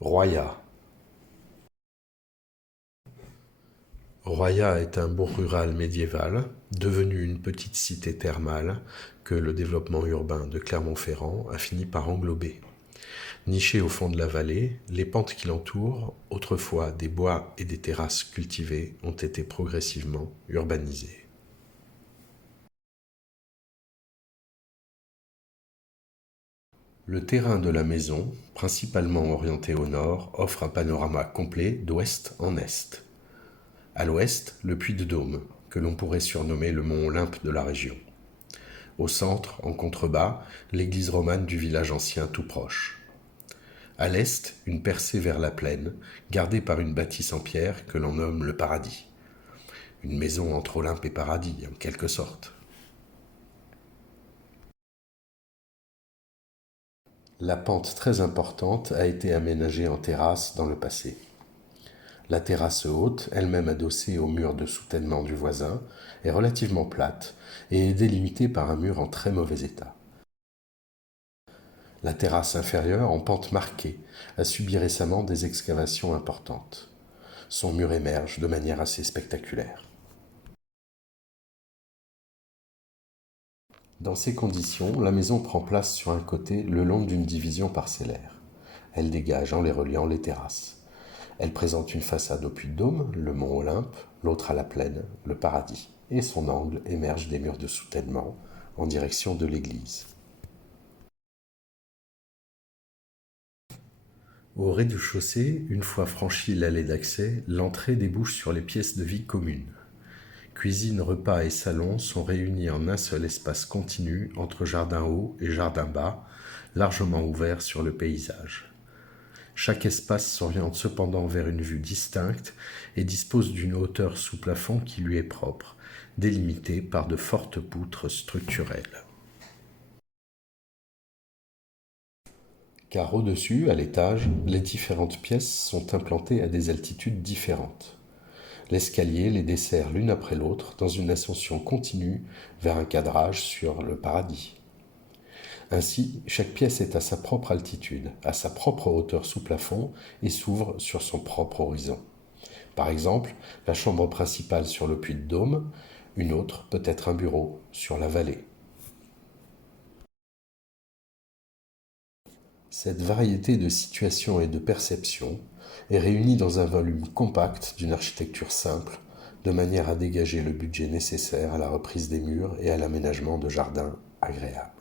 Roya. Roya est un bourg rural médiéval, devenu une petite cité thermale que le développement urbain de Clermont-Ferrand a fini par englober. Niché au fond de la vallée, les pentes qui l'entourent, autrefois des bois et des terrasses cultivées, ont été progressivement urbanisées. Le terrain de la maison, principalement orienté au nord, offre un panorama complet d'ouest en est. À l'ouest, le Puy de Dôme, que l'on pourrait surnommer le mont Olympe de la région. Au centre, en contrebas, l'église romane du village ancien tout proche. À l'est, une percée vers la plaine, gardée par une bâtisse en pierre que l'on nomme le Paradis. Une maison entre Olympe et Paradis, en quelque sorte. La pente très importante a été aménagée en terrasse dans le passé. La terrasse haute, elle-même adossée au mur de soutènement du voisin, est relativement plate et est délimitée par un mur en très mauvais état. La terrasse inférieure, en pente marquée, a subi récemment des excavations importantes. Son mur émerge de manière assez spectaculaire. Dans ces conditions, la maison prend place sur un côté le long d'une division parcellaire. Elle dégage en les reliant les terrasses. Elle présente une façade au Puy-de-Dôme, le mont Olympe, l'autre à la plaine, le Paradis, et son angle émerge des murs de soutènement en direction de l'église. Au rez-de-chaussée, une fois franchie l'allée d'accès, l'entrée débouche sur les pièces de vie communes. Cuisine, repas et salon sont réunis en un seul espace continu entre jardin haut et jardin bas, largement ouvert sur le paysage. Chaque espace s'oriente cependant vers une vue distincte et dispose d'une hauteur sous plafond qui lui est propre, délimitée par de fortes poutres structurelles. Car au-dessus, à l'étage, les différentes pièces sont implantées à des altitudes différentes. L'escalier les dessert l'une après l'autre dans une ascension continue vers un cadrage sur le paradis. Ainsi, chaque pièce est à sa propre altitude, à sa propre hauteur sous plafond et s'ouvre sur son propre horizon. Par exemple, la chambre principale sur le puits de Dôme, une autre peut être un bureau sur la vallée. Cette variété de situations et de perceptions est réunie dans un volume compact d'une architecture simple, de manière à dégager le budget nécessaire à la reprise des murs et à l'aménagement de jardins agréables.